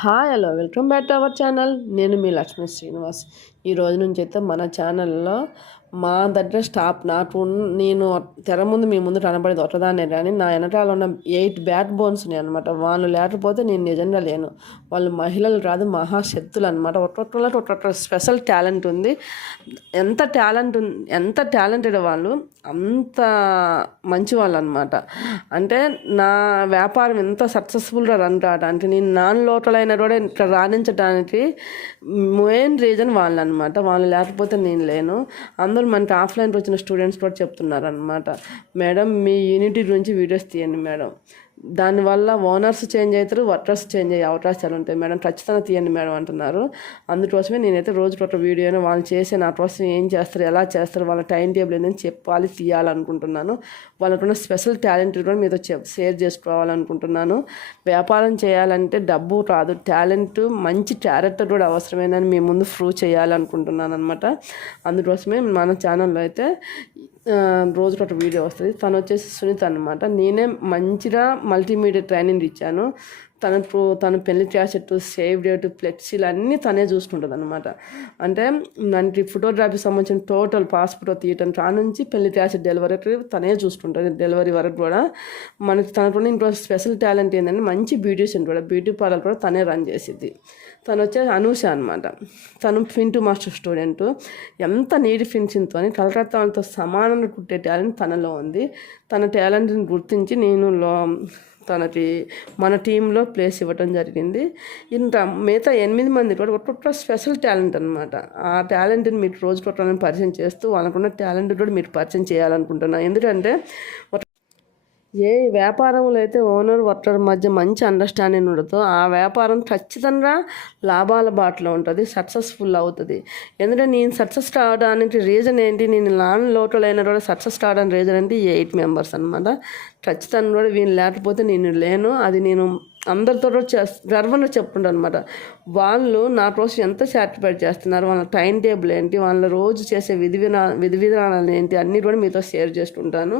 Hi hello welcome back to our channel నేను మీ లక్ష్మీ శ్రీనివాస్. ఈ రోజు నుంచి అయితే మన ఛానల్లో మా దగ్గర స్టాప్. నాకు నేను తెర ముందు మీ ముందు కనబడేది ఒకదానే కానీ నా వెనకాల ఉన్న ఎయిట్ బ్యాక్ బోన్స్ ఉన్నాయి అనమాట వాళ్ళు లేకపోతే నేను నిజంగా లేను. వాళ్ళు మహిళలు కాదు మహాశక్తులు అనమాట ఒక్కొక్కళ్ళకి ఒక్కొక్క స్పెషల్ టాలెంట్ ఉంది. ఎంత టాలెంట్ ఎంత టాలెంటెడ్ వాళ్ళు అంత మంచి వాళ్ళు అనమాట అంటే నా వ్యాపారం ఎంత సక్సెస్ఫుల్గా రన్ కావడానికి నేను నాన్ లోకలైన కూడా ఇక్కడ రాణించడానికి మెయిన్ రీజన్ వాళ్ళు అనమాట వాళ్ళు లేకపోతే నేను లేను. అందరూ మనకి ఆఫ్లైన్కి వచ్చిన స్టూడెంట్స్ కూడా చెప్తున్నారు అనమాట మేడం మీ యూనిటీ గురించి వీడియోస్ తీయండి మేడం. దానివల్ల ఓనర్స్ చేంజ్ అవుతారు వర్కర్స్ చేంజ్ అయ్యే అవకాశాలు ఉంటాయి. మేడం ఖచ్చితంగా తీయండి మేడం అంటున్నారు. అందుకోసమే నేనైతే రోజుకి ఒక వీడియోని వాళ్ళు చేసే నా కోసం ఏం చేస్తారు ఎలా చేస్తారు వాళ్ళ టైం టేబుల్ ఏందని చెప్పాలి తీయాలనుకుంటున్నాను. వాళ్ళకున్న స్పెషల్ టాలెంట్ కూడా మీతో చెప్ షేర్ చేసుకోవాలనుకుంటున్నాను. వ్యాపారం చేయాలంటే డబ్బు కాదు టాలెంట్ మంచి క్యారెక్టర్ కూడా అవసరమేనని మీ ముందు ప్రూవ్ చేయాలనుకుంటున్నాను అనమాట అందుకోసమే మన ఛానల్లో అయితే ఆ, రోజుకి ఒక వీడియో వస్తుంది. తను వచ్చేసి సునీత అనమాట నేనే మంచిగా మల్టీమీడియా ట్రైనింగ్ ఇచ్చాను. తన ప్రో- తన పెళ్ళి క్యాసెట్ సేవ్ డేట్ ఫ్లెక్సీలు అన్నీ తనే చూసుకుంటుంది అనమాట అంటే మనకి ఫోటోగ్రఫీ సంబంధించిన టోటల్ పాస్పోర్ట్ తీయటం కా నుంచి పెళ్ళి క్యాసెట్ డెలివరీ తనే చూసుకుంటుంది. డెలివరీ వరకు కూడా మనకి తనకున్న ఇంకో స్పెషల్ టాలెంట్ ఏంటంటే మంచి బ్యూటీషియన్ కూడా బ్యూటీ పార్లర్ కూడా తనే రన్ చేసిద్ది. తను వచ్చేసి అనూష అనమాట తను ఫింటు మాస్టర్ స్టూడెంట్ ఎంత నీటి ఫినిషింగ్తో కలకత్తా వాళ్ళతో సమానంగా కుట్టే టాలెంట్ తనలో ఉంది. తన టాలెంట్ని గుర్తించి నేను లో తనకి మన టీంలో ప్లేస్ ఇవ్వటం జరిగింది. ఇంత మిగతా ఎనిమిది మంది కూడా ఒక్కొక్క స్పెషల్ టాలెంట్ అనమాట ఆ టాలెంట్ని మీకు రోజు కొట్టాలని పరిచయం చేస్తూ వాళ్ళకున్న టాలెంట్ కూడా మీరు పరిచయం చేయాలనుకుంటున్నాను ఎందుకంటే ఏ వ్యాపారంలో అయితే ఓనర్ వర్కర్ మధ్య మంచి అండర్స్టాండింగ్ ఉండదో ఆ వ్యాపారం ఖచ్చితంగా లాభాల బాటలో ఉంటుంది సక్సెస్ఫుల్ అవుతుంది. ఎందుకంటే నేను సక్సెస్ కావడానికి రీజన్ ఏంటి? నేను లాన్ లోకల్ అయిన కూడా సక్సెస్ కావడానికి రీజన్ ఏంటి? ఎయిట్ మెంబర్స్ అనమాట ఖచ్చితంగా కూడా వీళ్ళు లేకపోతే నేను లేను. అది నేను అందరితో కూడా చేస్ గర్వంగా చెప్పుకుంటాను అనమాట వాళ్ళు నా కోసం ఎంత సాటిస్ఫైడ్ చేస్తున్నారు వాళ్ళ టైం టేబుల్ ఏంటి వాళ్ళ రోజు చేసే విధి వినా విధి విధానాలు ఏంటి అన్నీ కూడా మీతో షేర్ చేసుకుంటాను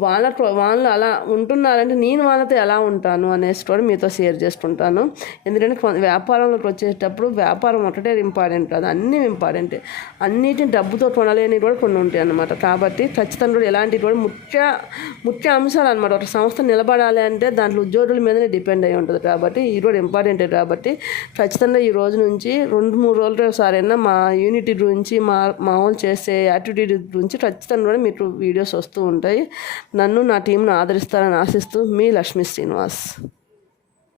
వాళ్ళ వాళ్ళు అలా ఉంటున్నారంటే నేను వాళ్ళతో ఎలా ఉంటాను అనేసి కూడా మీతో షేర్ చేసుకుంటాను ఎందుకంటే కొ- వ్యాపారంలోకి వచ్చేటప్పుడు వ్యాపారం ఒకటే ఇంపార్టెంట్ కాదు అన్నీ ఇంపార్టెంటే అన్నిటిని డబ్బుతో కొనలేని కూడా కొన్ని ఉంటాయి అన్నమాట. కాబట్టి ఖచ్చితంగా కూడా ఎలాంటివి కూడా ముఖ్య ముఖ్య అంశాలు అనమాట ఒక సంస్థ నిలబడాలి అంటే దాంట్లో ఉద్యోగుల మీదనే డిపెండ్ అయి ఉంటుంది కాబట్టి ఇది కూడా ఇంపార్టెంటే కాబట్టి ఖచ్చితంగా ఈ రోజు నుంచి రెండు మూడు రోజులు ఒకసారైనా మా యూనిటీ గురించి మా మామూలు చేసే యాటిట్యూడ్ గురించి ఖచ్చితంగా కూడా మీకు వీడియోస్ వస్తూ ఉంటాయి. నన్ను నా టీంను ఆదరిస్తారని ఆశిస్తూ మీ లక్ష్మీ శ్రీనివాస్.